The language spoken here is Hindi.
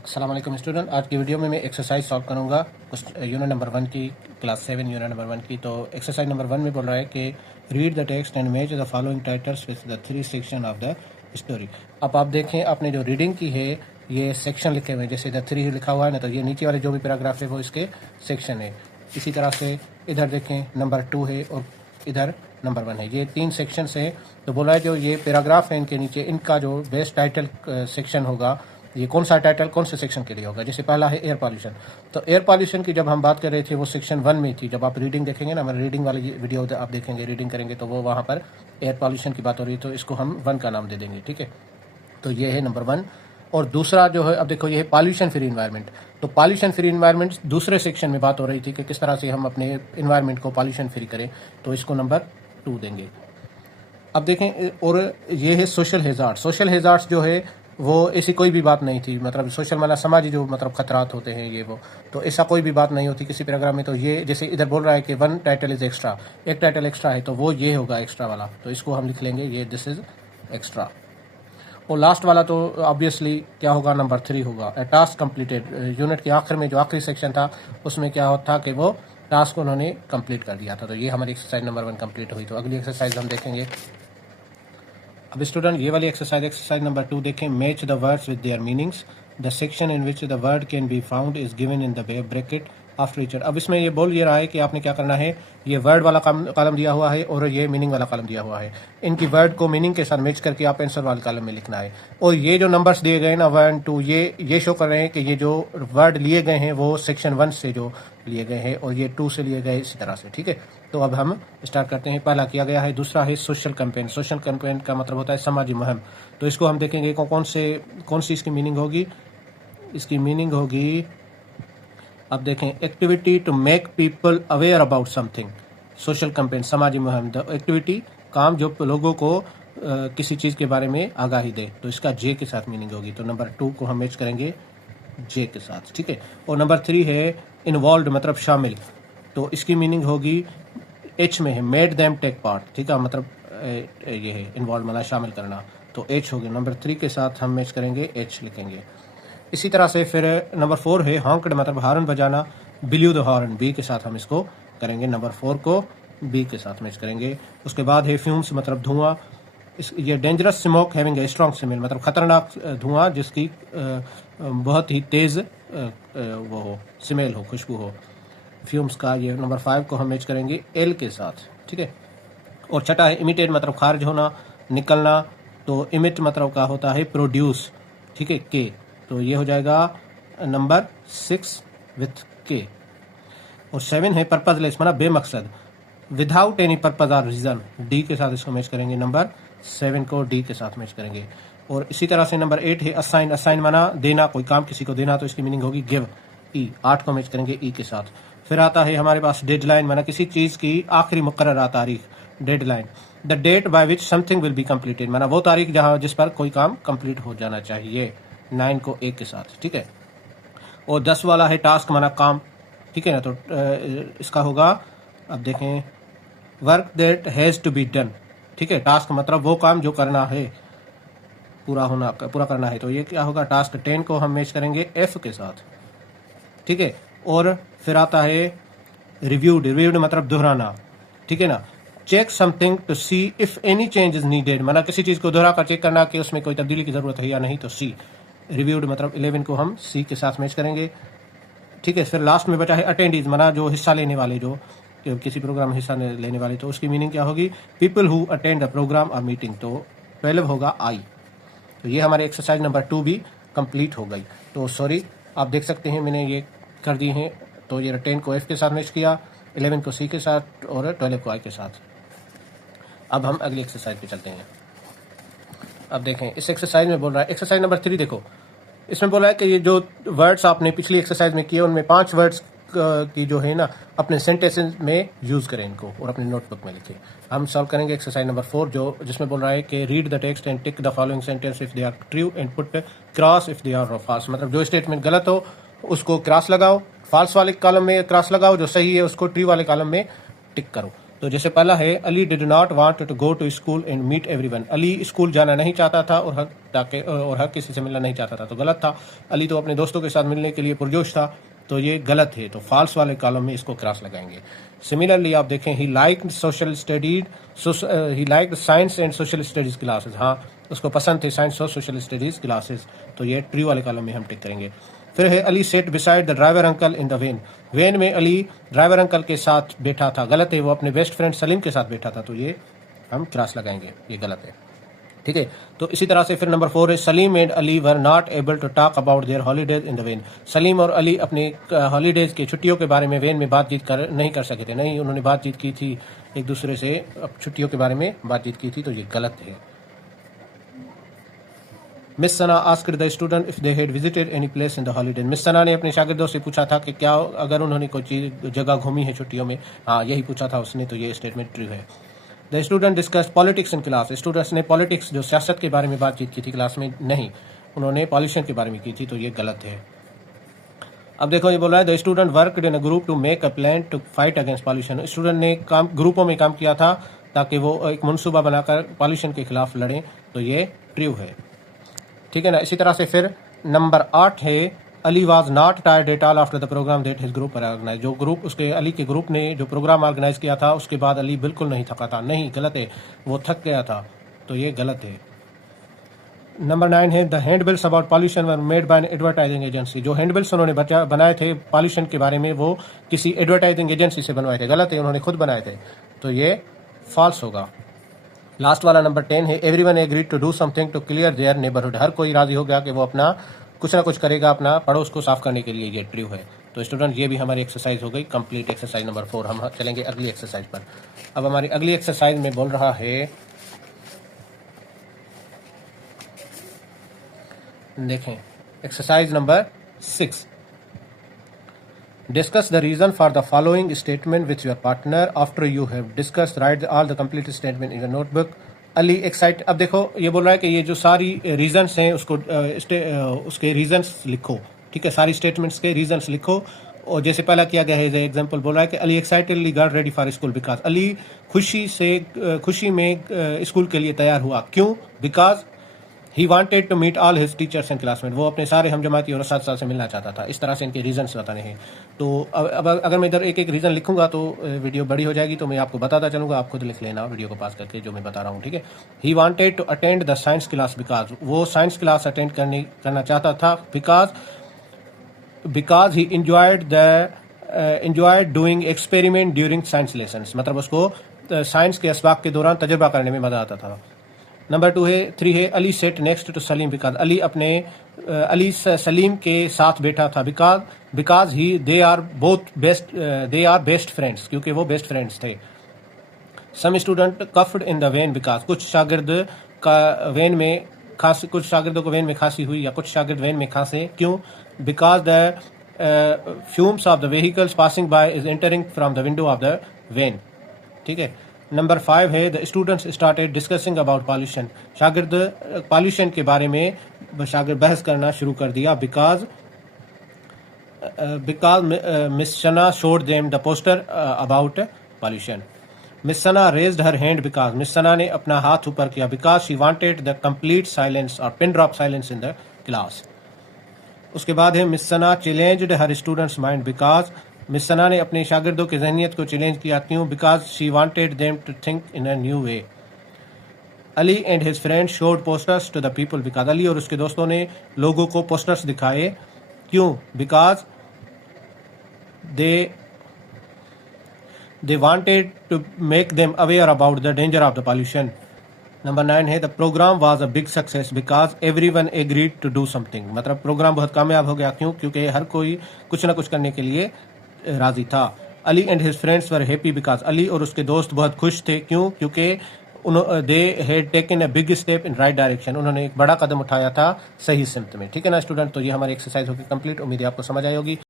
अस्सलाम वालेकुम स्टूडेंट। आज की वीडियो में मैं एक्सरसाइज सॉल्व करूंगा कुछ यूनिट नंबर 1 की, क्लास 7 यूनिट नंबर 1 की। तो एक्सरसाइज नंबर 1 में बोल रहा है कि read the text and match the following titles with the 3 section of the story. अब आप देखें, आपने जो रीडिंग की है ये सेक्शन लिखे हुए हैं, जैसे द 3 लिखा हुआ है ना, तो ये नीचे वाले जो भी पैराग्राफ है वो इसके सेक्शन है। इसी तरह से इधर देखें नंबर 2 है और इधर नंबर 1 है, ये 3 सेक्शन है। तो बोला है जो ये पैराग्राफ है इनके नीचे, इनका जो बेस्ट टाइटल सेक्शन होगा, ये कौन सा टाइटल कौन से सेक्शन के लिए होगा। जैसे पहला है एयर पॉल्यूशन, तो एयर पॉल्यूशन की जब हम बात कर रहे थे वो सेक्शन 1 में थी। जब आप रीडिंग देखेंगे ना, हमारे रीडिंग वाली वीडियो आप देखेंगे, रीडिंग करेंगे तो वो वहाँ पर एयर पॉल्यूशन की बात हो रही है, तो इसको हम 1 का नाम दे देंगे, ठीक है। तो ये है नंबर 1। और दूसरा जो है, अब देखो ये है पॉल्यूशन फ्री इन्वायरमेंट। तो पॉल्यूशन फ्री इन्वायरमेंट दूसरे सेक्शन में बात हो रही थी कि किस तरह से हम अपने इन्वायरमेंट को पॉल्यूशन फ्री करें, तो इसको नंबर 2 देंगे। अब देखें, और ये है सोशल हेजार्ड। सोशल हेजार्ड्स जो है वो ऐसी कोई भी बात नहीं थी, मतलब सोशल मतलब समाजी जो मतलब खतरात होते हैं ये वो, तो ऐसा कोई भी बात नहीं होती किसी पैराग्राफ में। तो ये जैसे इधर बोल रहा है कि 1 टाइटल इज एक्स्ट्रा, एक टाइटल एक्स्ट्रा है, तो वो ये होगा एक्स्ट्रा वाला, तो इसको हम लिख लेंगे ये दिस इज एक्स्ट्रा। और लास्ट वाला तो ऑब्वियसली क्या होगा, नंबर 3 होगा, ए टास्क कंप्लीटेड। यूनिट के आखिर में जो आखिरी सेक्शन था उसमें क्या था कि वो टास्क उन्होंने कंप्लीट कर दिया था। तो ये हमारी एक्सरसाइज नंबर 1 कंप्लीट हुई। तो अगली एक्सरसाइज हम देखेंगे। अब स्टूडेंट ये वाली एक्सरसाइज नंबर 2 देखें। Match the words with their meanings, the section in which the word can be found is given in the bracket after each. अब इसमें ये बोल ये रहा है कि आपने क्या करना है, ये वर्ड वाला कॉलम दिया हुआ है और ये मीनिंग वाला कॉलम दिया हुआ है, इनकी वर्ड को मीनिंग के साथ मैच करके आप आंसर वाले कॉलम में लिखना है। और ये जो नंबर्स दिए गए ना 1 2, ये शो कर रहे हैं कि ये जो वर्ड लिए गए हैं वो सेक्शन 1 से जो लिए गए हैं और ये 2 से लिए गए, इसी तरह से, ठीक है। तो अब हम स्टार्ट करते हैं। पहला किया गया है, दूसरा है सोशल कैंपेन। सोशल कैंपेन का मतलब होता है समाजी मुहिम। तो इसको हम देखेंगे कौन सी इसकी मीनिंग होगी। इसकी मीनिंग होगी, अब देखें, activity to make people aware about something. Social campaign समाजी मुहिम, द एक्टिविटी काम जो लोगों को किसी चीज़ के बारे में आगाही दे, तो इसका जे के साथ मीनिंग होगी। तो नंबर 2 को हम मैच करेंगे जे के साथ, ठीक है। और नंबर 3 है इन्वॉल्व, मतलब शामिल। तो इसकी मीनिंग होगी, एच में है मेड देम टेक पार्ट, ठीक है, मतलब ये है इन्वॉल्व मतलब शामिल करना, तो एच होगी। नंबर 3 के साथ हम मैच करेंगे, एच लिखेंगे। इसी तरह से फिर नंबर 4 है हॉन्कड, मतलब हॉर्न बजाना, ब्लू द हॉर्न, बी के साथ हम इसको करेंगे। नंबर 4 को बी के साथ मैच करेंगे। उसके बाद है फ्यूम्स, मतलब धुआं। ये dangerous smoke having a strong smell, मतलब खतरनाक धुआं जिसकी बहुत ही तेज वो हो, स्मेल हो, खुशबू हो, फ्यूम्स का। ये नंबर 5 को हम मैच करेंगे एल के साथ, ठीक है। और छठा है इमिटेट, मतलब खारिज होना, निकलना। तो इमिट मतलब का होता है प्रोड्यूस, ठीक है, के। तो ये हो जाएगा नंबर 6 विथ के। और 7 है पर्पजलेस, मतलब बेमकसद, विदाउट एनी पर्पज और रीजन, डी के साथ इसको मैच करेंगे। नंबर 7 को डी के साथ मैच करेंगे। और इसी तरह से नंबर 8 है असाइन। असाइन माना देना, कोई काम किसी को देना, तो इसकी मीनिंग होगी गिव, ई। 8 को मैच करेंगे ई के साथ। फिर आता है हमारे पास डेडलाइन, माना किसी चीज की आखिरी मुकर्रर तारीख, deadline. The date by which something will be completed, माना वो तारीख जहां जिस पर कोई काम कंप्लीट हो जाना चाहिए। 9 को एक के साथ, ठीक है। और 10 वाला है टास्क, माना काम, ठीक है ना। तो इसका होगा, अब देखें, work that has to be done, ठीक है। टास्क मतलब वो काम जो करना है, पूरा करना है, तो ये क्या होगा, टास्क। 10 को हम मैच करेंगे एफ के साथ, ठीक है। और फिर आता है रिव्यूड। रिव्यूड मतलब दोहराना, ठीक है ना। Check something to see if any change is needed, मतलब किसी चीज को दोहरा कर चेक करना कि उसमें कोई तब्दीली की जरूरत है या नहीं, तो सी। रिव्यूड मतलब 11 को हम सी के साथ मैच करेंगे, ठीक है। फिर लास्ट में बचा है अटेंडीज, माना जो हिस्सा लेने वाले, जो किसी प्रोग्राम में हिस्सा लेने वाले, तो उसकी मीनिंग क्या होगी, people who attend a program और मीटिंग। तो 12 होगा आई। तो ये हमारे एक्सरसाइज नंबर 2 भी कंप्लीट हो गई। तो सॉरी, आप देख सकते हैं मैंने ये कर दी हैं। तो ये 10 को एफ के साथ मैच किया, 11 को सी के साथ और 12 को आई के साथ। अब हम अगली एक्सरसाइज पे चलते हैं। अब देखें, इस एक्सरसाइज में बोल रहा है, एक्सरसाइज नंबर 3 देखो, इसमें बोला है कि ये जो वर्ड्स आपने पिछली एक्सरसाइज में किए उनमें 5 वर्ड्स की जो है ना, अपने सेंटेंसेस में यूज करें इनको और अपने नोटबुक में लिखें। हम सॉल्व करेंगे एक्सरसाइज नंबर 4, जो जिसमें बोल रहा है कि read the text and tick the following sentence if they are true and put cross if they are false, मतलब जो स्टेटमेंट गलत हो उसको क्रॉस लगाओ, फॉल्स वाले कॉलम में क्रॉस लगाओ, जो सही है उसको ट्रू वाले कॉलम में टिक करो। तो जैसे पहला है Ali did not want to go to school and meet everyone. Ali school जाना नहीं चाहता था और हर किसी से मिलना नहीं चाहता था, तो गलत था। अली तो अपने दोस्तों के साथ मिलने के लिए पुरजोश था, तो ये गलत है। तो फॉल्स वाले कॉलम में इसको क्रॉस लगाएंगे। सिमिलरली आप देखें he liked science and social studies classes. हाँ, उसको पसंद थे साइंस और सोशल स्टडीज क्लासेस, तो ये ट्रू वाले कॉलम में हम टिक करेंगे। फिर है Ali set beside the driver uncle in the when. When में अली ड्राइवर अंकल के साथ बैठा था, गलत है। वो अपने बेस्ट फ्रेंड सलीम के साथ बैठा था, तो ये हम क्रॉस लगाएंगे, ये गलत है। ठीक है, तो इसी तरह से फिर नंबर 4 है Salim and Ali were not able to talk about their holidays in the van. Salim और अली अपने हॉलीडेज की छुट्टियों के बारे में वेन में बातचीत नहीं कर सके थे। नहीं, उन्होंने बातचीत की थी एक दूसरे से, छुट्टियों के बारे में बातचीत की थी, तो ये गलत है। Miss Sana asked the student if they had visited any place in the holiday. Miss Sana ने अपने शागिर्दों से पूछा था कि क्या अगर उन्होंने कोई जगह घूमी है छुट्टियों में। हाँ, यही पूछा था उसने, तो ये स्टेटमेंट ट्रू है। The student discuss politics in class. Students ने पॉलिटिक्स जो सियासत के बारे में बातचीत की थी क्लास में, नहीं, उन्होंने पॉल्यूशन के बारे में की थी, तो ये गलत है। अब देखो ये बोल रहा है the student worked in a group to make a plan to fight against pollution. Student ने ग्रुपों में काम किया था ताकि वो एक मनसूबा बनाकर पॉल्यूशन के खिलाफ लड़ें, तो ये ट्रू है। ठीक है ना। इसी तरह से फिर नंबर 8 है Ali was not tired at all after the program that his group organize. जो ग्रुप उसके अली के ग्रुप ने जो प्रोग्राम ऑर्गेनाइज किया था उसके बाद अली बिल्कुल नहीं थका था। नहीं, गलत है, वो थक गया था, तो ये गलत है। नंबर 9 है the handbills about pollution were made by an advertising agency. जो हैंडबिल्स उन्होंने बनाए थे पॉल्यूशन के बारे में, वो किसी एडवर्टाइजिंग एजेंसी से बनवाए थे। गलत है, उन्होंने खुद बनाए थे, तो ये फॉल्स होगा। लास्ट वाला नंबर 10 है everyone agreed to do something to clear their neighbourhood. हर कोई राजी हो गया कि वो अपना कुछ ना कुछ करेगा अपना पड़ोस को साफ करने के लिए, ये ट्रू है। तो स्टूडेंट, ये भी हमारी एक्सरसाइज हो गई कंप्लीट। एक्सरसाइज नंबर 4 हम चलेंगे अगली एक्सरसाइज पर। अब हमारी अगली एक्सरसाइज में बोल रहा है, देखें exercise number 6। Discuss the reason for the following statement with your partner. After you have discussed, write all the complete statement in a notebook. Ali excite. अब देखो ये बोल रहा है कि ये जो सारी रीजंस हैं उसको उसके रीजंस लिखो। ठीक है, सारी स्टेटमेंट्स के रीजंस लिखो। और जैसे पहला किया गया है एग्जांपल बोल रहा है कि Ali excitedly got ready for school because. Ali खुशी में स्कूल के लिए तैयार हुआ, क्यों? Because he wanted to meet all his teachers and classmate. वो अपने सारे हम जमाती और साथ से मिलना चाहता था। इस तरह से इनके रीजंस बताने हैं। तो अब अगर मैं इधर एक एक रीजन लिखूंगा तो वीडियो बड़ी हो जाएगी, तो मैं आपको बताता चलूंगा, आप खुद लिख लेना वीडियो को पास करके जो मैं बता रहा हूँ। ठीक है, he wanted to attend the science class because. वो साइंस क्लास अटेंड करना चाहता था because he enjoyed doing experiment during science lessons. मतलब उसको साइंस के असबाक के दौरान तजुर्बा करने में मजा आता था। नंबर 3 है Ali sat next to Salim because. Ali Salim के साथ बैठा था because they are best friends, क्योंकि वो बेस्ट फ्रेंड्स थे। Some student coughed in the van because. कुछ शागिर्दों को वेन में खांसी हुई या कुछ शागिर्द वेन में खांसे, क्यों? Because the fumes of the vehicles passing by is entering from the window of the van. ठीक है। नंबर 5 है the students started discussing about pollution. शागिर्द पॉल्यूशन के बारे में बहस करना शुरू कर दिया because miss Sana showed them the poster about pollution. Miss Sana raised her hand because. Miss Sana ने अपना हाथ ऊपर किया because she wanted the complete silence और pin drop silence in the class. उसके बाद है miss Sana challenged her students mind because. Miss Sana ने अपने शागिर्दों की जहनियत को चैलेंज किया, क्यों? Because she wanted them to think in a new way. Ali and his friends showed posters to the people because. Ali और उसके दोस्तों ने लोगों को पोस्टर्स दिखाए, क्यों? Because they wanted to make them aware about the danger of the pollution. Number 9 है the program was a big success because everyone agreed to do something. मतलब प्रोग्राम बहुत कामयाब हो गया, क्यों? क्योंकि हर कोई कुछ ना कुछ करने के लिए राजी था। Ali and his friends were happy because. Ali और उसके दोस्त बहुत खुश थे, क्यों? क्योंकि they had taken a big step in right direction. उन्होंने एक बड़ा कदम उठाया था सही सिमत में। ठीक है ना स्टूडेंट, तो ये हमारी एक्सरसाइज होगी कंप्लीट। उम्मीद है आपको समझ आई होगी।